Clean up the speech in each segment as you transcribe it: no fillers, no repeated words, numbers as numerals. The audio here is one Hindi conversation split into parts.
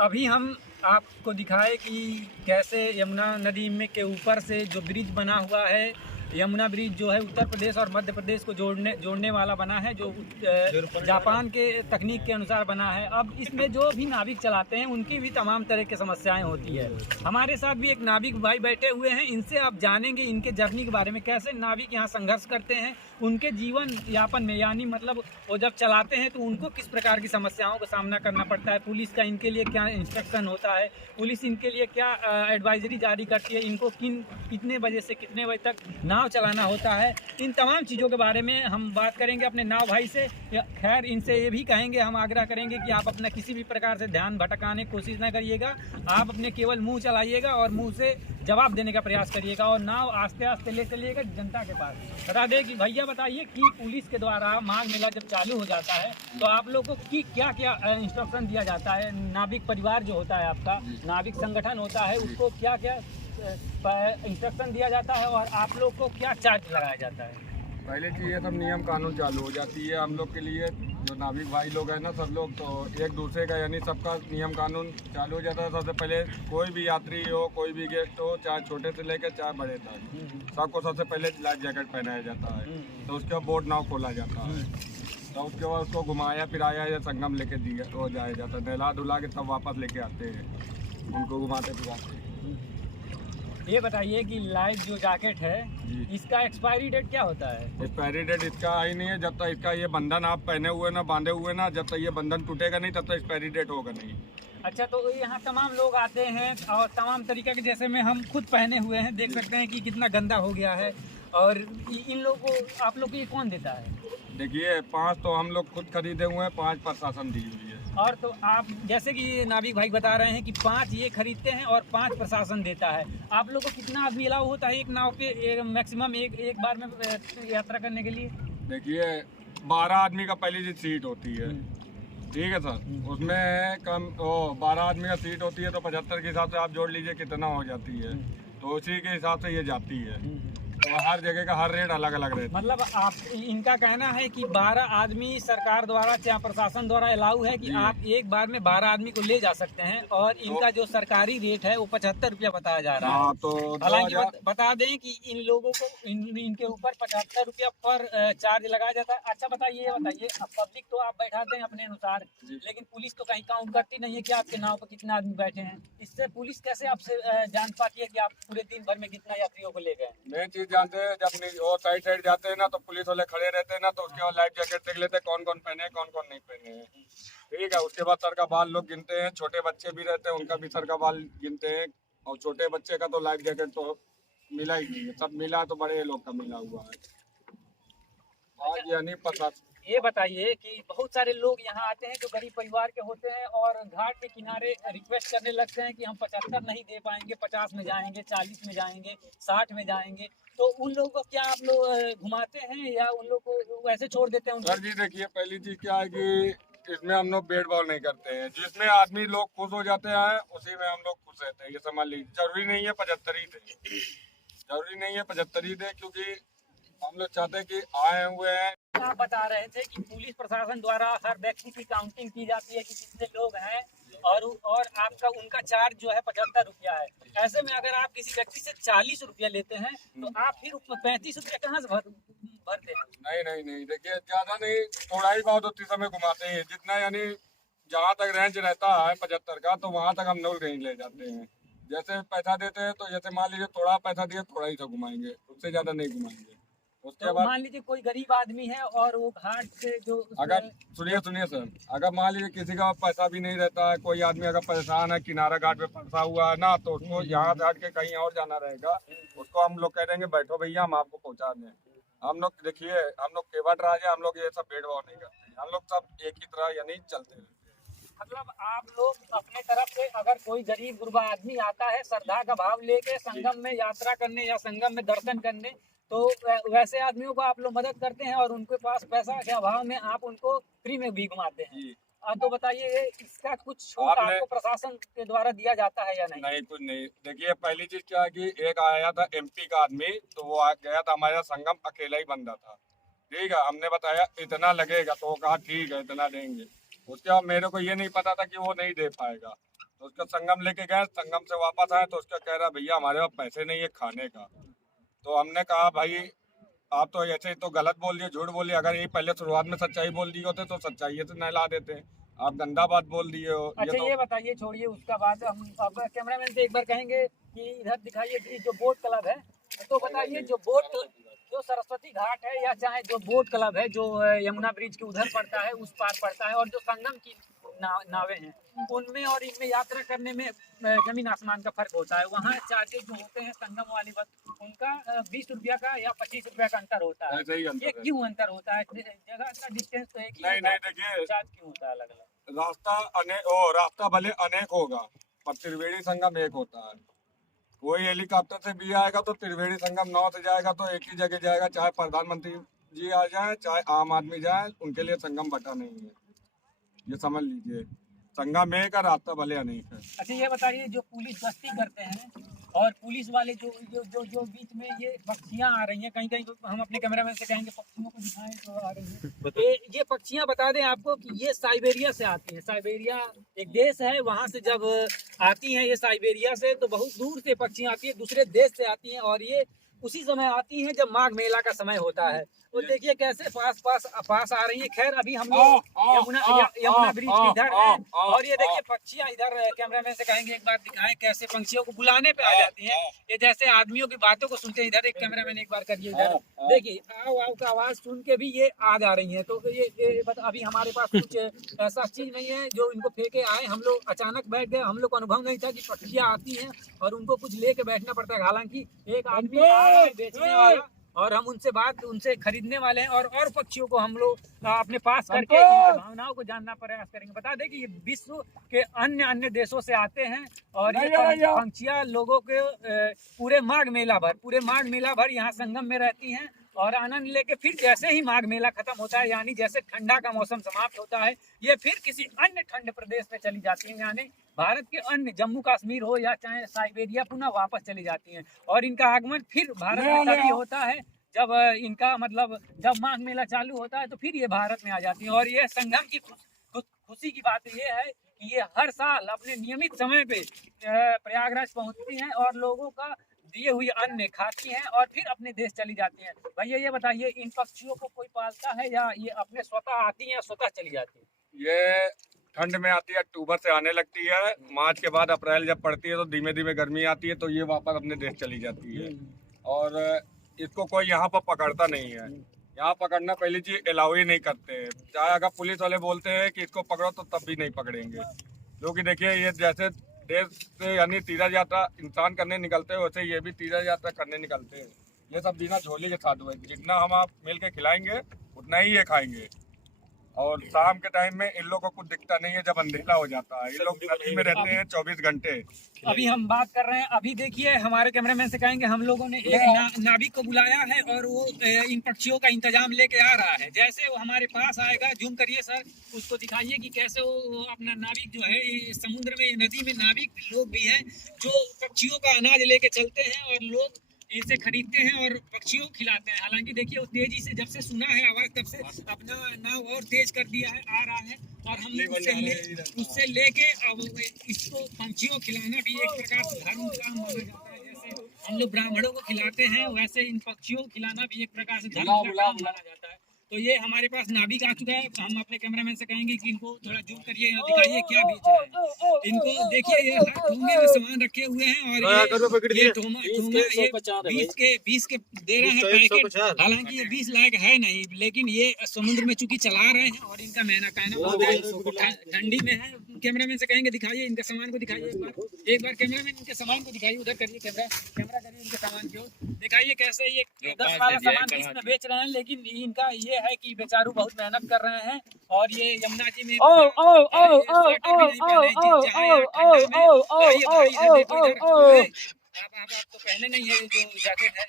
अभी हम आपको दिखाए कि कैसे यमुना नदी में के ऊपर से जो ब्रिज बना हुआ है, यमुना ब्रिज जो है उत्तर प्रदेश और मध्य प्रदेश को जोड़ने वाला बना है, जो जापान के तकनीक के अनुसार बना है। अब इसमें जो भी नाविक चलाते हैं उनकी भी तमाम तरह की समस्याएं होती है। हमारे साथ भी एक नाविक भाई बैठे हुए हैं, इनसे आप जानेंगे इनके जर्नी के बारे में, कैसे नाविक यहाँ संघर्ष करते हैं उनके जीवन यापन में, यानी मतलब वो जब चलाते हैं तो उनको किस प्रकार की समस्याओं का सामना करना पड़ता है, पुलिस का इनके लिए क्या इंस्ट्रक्शन होता है, पुलिस इनके लिए क्या एडवाइजरी जारी करती है, इनको कितने बजे से कितने बजे तक नाव चलाना होता है। इन तमाम चीज़ों के बारे में हम बात करेंगे अपने नाव भाई से। खैर इनसे ये भी कहेंगे, हम आग्रह करेंगे कि आप अपना किसी भी प्रकार से ध्यान भटकाने की कोशिश न करिएगा, आप अपने केवल मुंह चलाइएगा और मुंह से जवाब देने का प्रयास करिएगा और नाव आस्ते आस्ते ले चलिएगा जनता के पास। बता दें कि भैया बताइए कि पुलिस के द्वारा माघ मेला जब चालू हो जाता है तो आप लोगों को की क्या क्या इंस्ट्रक्शन दिया जाता है, नाविक परिवार जो होता है आपका, नाविक संगठन होता है, उसको क्या क्या इंस्ट्रक्शन दिया जाता है और आप लोग को क्या चार्ज लगाया जाता है? पहले चीज़ ये सब नियम कानून चालू हो जाती है हम लोग के लिए, जो नाविक भाई लोग हैं ना सब लोग, तो एक दूसरे का यानी सबका नियम कानून चालू हो जाता है। सबसे पहले कोई भी यात्री हो, कोई भी गेस्ट हो, चाहे छोटे से लेकर चाहे बड़े तक, सबको सबसे पहले लाइफ जैकेट पहनाया जाता है। तो उसके बाद बोट नाव खोला जाता है, तो उसके बाद उसको घुमाया फिराया या संगम लेके दिया हो जाया जाता है, नहला धुला के तब वापस लेके आते हैं, उनको घुमाते फिराते हैं। ये बताइए कि लाइफ जो जैकेट है इसका एक्सपायरी डेट क्या होता है? एक्सपायरी डेट इसका ही नहीं है, जब तक इसका ये बंधन आप पहने हुए ना, बांधे हुए ना, जब तक ये बंधन टूटेगा नहीं तब तक एक्सपायरी डेट होगा नहीं। अच्छा, तो यहाँ तमाम लोग आते हैं और तमाम तरीके के, जैसे में हम खुद पहने हुए हैं, देख सकते हैं कि कितना गंदा हो गया है। और इन लोगों को आप लोग को ये कौन देता है? देखिए 5 तो हम लोग खुद खरीदे हुए हैं, 5 प्रशासन दी हुई है। और तो आप जैसे कि नाविक भाई बता रहे हैं कि 5 ये खरीदते हैं और 5 प्रशासन देता है। आप लोग को कितना आदमी अलाउ होता है एक नाव पे मैक्सिमम एक बार में यात्रा करने के लिए? देखिए 12 आदमी का पहली सीट होती है, ठीक है सर। उसमें कम 12 आदमी का सीट होती है, तो 75 के हिसाब से आप जोड़ लीजिए कितना हो जाती है, तो उसी के हिसाब से ये जाती है। तो हर जगह का हर रेट अलग अलग रहता है। मतलब आप इनका कहना है कि 12 आदमी सरकार द्वारा चाहे प्रशासन द्वारा अलाउ है कि आप एक बार में 12 आदमी को ले जा सकते हैं, और इनका जो सरकारी रेट है वो 75 रुपया बताया जा रहा है। तो हालांकि बता दें कि इन लोगों को इनके ऊपर 75 रुपया पर चार्ज लगाया जाता है। अच्छा बताइए, ये बताइए, अब पब्लिक तो आप बैठाते हैं अपने अनुसार, लेकिन पुलिस तो कहीं काउंट करती नहीं है कि आपके नाव पर कितना आदमी बैठे हैं। इससे पुलिस कैसे आपसे जान पाती है कि आप पूरे दिन भर में कितना यात्रियों को ले गए? मेन चीज जानते हैं, जब वो साइड जाते हैं ना तो पुलिस वाले खड़े रहते हैं ना, तो उसके बाद लाइफ जैकेट देख लेते हैं कौन कौन पहने हैं, कौन कौन नहीं पहने हैं, ठीक है। उसके बाद सर का बाल लोग गिनते हैं, छोटे बच्चे भी रहते हैं उनका भी सर का बाल गिनते हैं, और छोटे बच्चे का तो लाइफ जैकेट तो मिला ही नहीं है, सब मिला तो बड़े लोग का मिला हुआ है। आज यानी पता ये बताइए कि बहुत सारे लोग यहाँ आते हैं जो गरीब परिवार के होते हैं और घाट के किनारे रिक्वेस्ट करने लगते हैं कि हम 75 नहीं दे पाएंगे, 50 में जाएंगे, 40 में जाएंगे, 60 में जाएंगे। तो उन लोगों को क्या आप लोग घुमाते हैं या उन लोग को वैसे छोड़ देते हैं? सर जी देखिए, पहली चीज क्या है कि इसमें हम लोग भेदभाव नहीं करते हैं, जिसमें आदमी लोग खुश हो जाते हैं उसी में हम लोग खुश रहते हैं। ये समझ लीजिए, जरूरी नहीं है 75 ही दे, जरूरी नहीं है 75 ही दे, क्योंकि हम लोग चाहते हैं कि आए हुए हैं। आप बता रहे थे कि पुलिस प्रशासन द्वारा हर व्यक्ति की काउंटिंग की जाती है कि कितने लोग हैं, और आपका उनका चार्ज जो है 75 रुपया है। ऐसे में अगर आप किसी व्यक्ति से 40 रुपया लेते हैं तो आप फिर 35 रुपया कहाँ से भरते हैं? नहीं देखिए, ज्यादा नहीं, थोड़ा ही बहुत उतनी समय घुमाते हैं, जितना यानी जहाँ तक रेंज रहता है 75 का, तो वहाँ तक हम लोग रेंज ले जाते हैं। जैसे पैसा देते हैं तो जैसे मान लीजिए थोड़ा पैसा दिए, थोड़ा ही सा घुमाएंगे, उससे ज्यादा नहीं घुमाएंगे। उसके तो बाद मान लीजिए कोई गरीब आदमी है और वो घाट से जो अगर सुनिए सर, अगर मान लीजिए किसी का पैसा भी नहीं रहता है, कोई आदमी अगर परेशान है, किनारा घाट पे फंसा हुआ है ना, तो उसको यहाँ से हट के कहीं और जाना रहेगा, उसको हम लोग कह देंगे बैठो भैया हम आपको पहुँचा दें। हम लोग देखिए, हम लोग केवट राज है, हम लोग ये सब भेदभाव नहीं करते, हम लोग सब एक ही तरह यानी चलते हैं। मतलब आप लोग अपने तरफ से, अगर कोई गरीब गुरबा आदमी आता है श्रद्धा का भाव लेके संगम में यात्रा करने या संगम में दर्शन करने, तो वैसे आदमियों को आप लोग मदद करते हैं और उनके पास पैसा के अभाव में आप उनको फ्री में भी घुमाते हैं। तो बताइए, इसका कुछ छूट आपको प्रशासन के द्वारा दिया जाता है या नहीं? नहीं, कुछ नहीं। देखिए पहली चीज क्या है कि एक आया था MP का आदमी, तो वो आ गया था हमारा संगम, अकेला ही बंदा था, ठीक है। हमने बताया इतना लगेगा, तो वो कहा ठीक है इतना देंगे। उसके बाद मेरे को ये नहीं पता था कि वो नहीं दे पाएगा, तो उसका संगम लेके गए, संगम से वापस आए तो उसका कह रहा भैया हमारे पास पैसे नहीं है खाने का। तो हमने कहा भाई आप तो ऐसे ही तो गलत बोल दिए, झूठ बोल दिए, अगर यही पहले शुरुआत में सच्चाई बोल दी होते तो सच्चाई से नहला देते। आप गंदा बात बोल दिए हो। अच्छा तो ये बताइए, छोड़िए उसका बात, हम अब कैमरामैन से एक बार कहेंगे कि इधर दिखाइए ये जो बोट क्लब है, तो बताइए जो बोट जो सरस्वती घाट है या चाहे जो बोट क्लब है जो यमुना ब्रिज के उधर पड़ता है उस पार पड़ता है, और जो संगम की नावें हैं उनमें और इनमें यात्रा करने में जमीन आसमान का फर्क होता है। वहाँ चार्जेस जो होते हैं संगम वाली बस उनका 20 रुपया का या 25 रुपया का अंतर होता है। ये क्यों अंतर होता है? जगह का डिस्टेंस तो एक ही नहीं नहीं, देखिए चार्ज क्यों होता है अलग अलग? रास्ता भले अनेक होगा पर त्रिवेणी संगम एक होता है। कोई हेलीकॉप्टर से भी आएगा तो त्रिवेणी संगम नाव से जाएगा तो एक ही जगह जाएगा, चाहे प्रधानमंत्री जी आ जाए चाहे आम आदमी जाए, उनके लिए संगम बटा नहीं है, ये समझ लीजिए। संगम एक है, रास्ता भले अनेक है। अच्छा ये बताइए, जो पुलिस गश्ती करते हैं और पुलिस वाले जो जो जो जो बीच में ये पक्षियां आ रही हैं, कहीं कहीं हम अपने कैमरामैन से कहेंगे पक्षियों को दिखाएं तो आ रही हैं। ये पक्षियां बता दें आपको कि ये साइबेरिया से आती हैं। साइबेरिया एक देश है, वहां से जब आती हैं ये साइबेरिया से तो बहुत दूर से पक्षियां आती है, दूसरे देश से आती हैं, और ये उसी समय आती हैं जब माघ मेला का समय होता है। तो देखिए कैसे पास आ रही है। खैर अभी हम लोग यमुना ब्रिज के इधर हैं, और ये देखिए पक्षियां इधर, कैमरामैन से कहेंगे एक बार दिखाएं कैसे पंछियों को बुलाने पे आ जाती हैं। ये जैसे आदमियों की बातों को सुनते हैं, इधर एक कैमरामैन एक बार करिए इधर, देखिए आओ आओ का आवाज सुन के भी ये आ जा रही है। तो ये अभी हमारे पास कुछ ऐसा चीज नहीं है जो इनको फेंके आए, हम लोग अचानक बैठ गए, हम लोग को अनुभव नहीं था कि पक्षियां आती हैं और उनको कुछ लेके बैठना पड़ता है। हालांकि एक आदमी आ रहा है बेचने वाला और हम उनसे खरीदने वाले हैं, और पक्षियों को हम लोग अपने पास करके इनकी भावनाओं को जानना प्रयास करेंगे। बता दें कि ये विश्व के अन्य अन्य देशों से आते हैं और ये पंछियां लोगों के पूरे माघ मेला भर यहाँ संगम में रहती हैं और आनंद लेके फिर जैसे ही माघ मेला खत्म होता है, यानी जैसे ठंडा का मौसम समाप्त होता है, ये फिर किसी अन्य ठंड प्रदेश में चली जाती हैं, यानी भारत के अन्य जम्मू कश्मीर हो या चाहे साइबेरिया, पुनः वापस चली जाती हैं। और इनका आगमन फिर भारत में तभी होता है जब इनका मतलब जब माघ मेला चालू होता है तो फिर ये भारत में आ जाती हैं। और ये संगम की खुशी की बात ये है कि ये हर साल अपने नियमित समय पे प्रयागराज पहुंचती हैं और लोगों का दिए हुए अन्न खाती हैं और फिर अपने देश चली जाती हैं। भैया ये बताइए, इन पक्षियों को कोई पालता है या ये अपने स्वतः आती हैं या स्वतः चली जाती है? ये ठंड में आती है, अक्टूबर से आने लगती है, मार्च के बाद अप्रैल जब पड़ती है तो धीमे धीमे गर्मी आती है तो ये वापस अपने देश चली जाती है। और इसको कोई यहाँ पर पकड़ता नहीं है, यहाँ पकड़ना पहली चीज अलाउ ही नहीं करते हैं। चाहे अगर पुलिस वाले बोलते हैं कि इसको पकड़ो तो तब भी नहीं पकड़ेंगे, क्योंकि देखिए ये जैसे देश से यानी तीर्थ यात्रा इंसान करने निकलते हैं वैसे ये भी तीर्थ यात्रा करने निकलते हैं। ये सब बिना झोले के साथ हुए, जितना हम आप मिल के खिलाएंगे उतना ही ये खाएंगे। और शाम के टाइम में इन लोगों को कुछ दिखता नहीं है, जब अंधेरा हो जाता है। ये लोग नदी में रहते हैं 24 घंटे। अभी हम बात कर रहे हैं, अभी देखिए हमारे कैमरामैन से कहेंगे, हम लोगों ने एक नाविक को बुलाया है और वो इन पक्षियों का इंतजाम लेके आ रहा है। जैसे वो हमारे पास आएगा, जूम करिए सर, उसको दिखाइए कि कैसे वो अपना नाविक जो है, समुद्र में नदी में नाविक लोग भी हैं जो पक्षियों का अनाज लेके चलते हैं और लोग इनसे खरीदते हैं और पक्षियों को खिलाते हैं। हालांकि देखिए वो तेजी से जब से सुना है आवाज तब से अपना नाव और तेज कर दिया है, आ रहा है, और हम लोग उससे लेके अब इसको पंछियों खिलाना भी एक प्रकार से धर्म काम माना जाता है। जैसे हम लोग ब्राह्मणों को खिलाते हैं वैसे इन पक्षियों को खिलाना भी एक प्रकार से धर्म का काम माना जाता है। तो ये हमारे पास नाविक आ चुका है, हम अपने कैमरामैन से कहेंगे कि इनको थोड़ा जूम करिए और दिखाइए क्या बेच रहा है। इनको देखिए ये हर ठोंगे में सामान रखे हुए हैं और ये ठोंगा ये 20 के दे रहे हैं पैकेट। हालांकि ये 20 लायक है नहीं, लेकिन ये समुद्र में चूंकि चला रहे हैं और इनका कहना ठंडी में है। कैमरामैन से कहेंगे दिखाइए इनके सामान को, दिखाइए एक बार कैमरामैन इनके सामान को दिखाइए, उधर करिए कैमरा करिए इनके सामान को, दिखाइए कैसे ये 10 वाला सामान 20 में बेच रहे हैं। लेकिन इनका ये है कि बेचारू बहुत मेहनत कर रहे हैं और ये यमुना जी में आप तो पहने नहीं है जो जैकेट है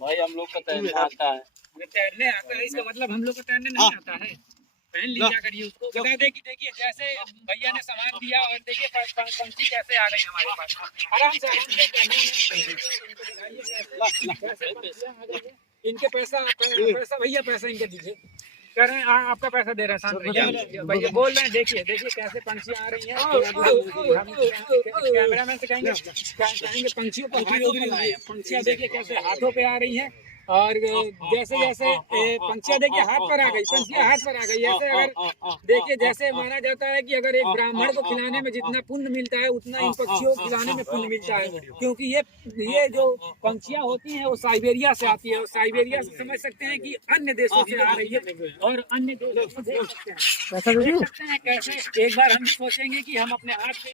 भाई, हम लोग का तैरना आता है। तैरने आता है, इसका मतलब हम लोग को तैरने नहीं आता है। पहन लीजिए करिए उसको, बता दे कि देखिए जैसे भैया ने सामान दिया और देखिए पंछी कैसे आ गई हमारे पास, आराम से इनके पैसा भैया पैसा इनके दीजिए। कह रहे हैं आपका पैसा दे रहे हैं, शांत रहिए भैया, बोल रहे हैं। देखिए कैसे पंछी आ रही हैं। कैमरामैन से कहेंगे पंछियों को हाथों पे लाएं। पंछियाँ देखिए कैसे हाथों पे आ रही हैं, और जैसे जैसे पंछियाँ देखिए हाथ पर आ गई, पंछियाँ हाथ पर आ गई। ऐसे अगर देखिए, जैसे माना जाता है कि अगर एक ब्राह्मण को खिलाने में जितना पुण्य मिलता है, उतना इन पक्षियों को खिलाने में पुण्य मिलता है, क्योंकि ये जो पंछियाँ होती हैं वो साइबेरिया से आती है, और साइबेरिया से समझ सकते हैं कि अन्य देशों से आ रही है, और अन्य देशों से देख सकते हैं कैसे। एक बार हम सोचेंगे कि हम अपने हाथ से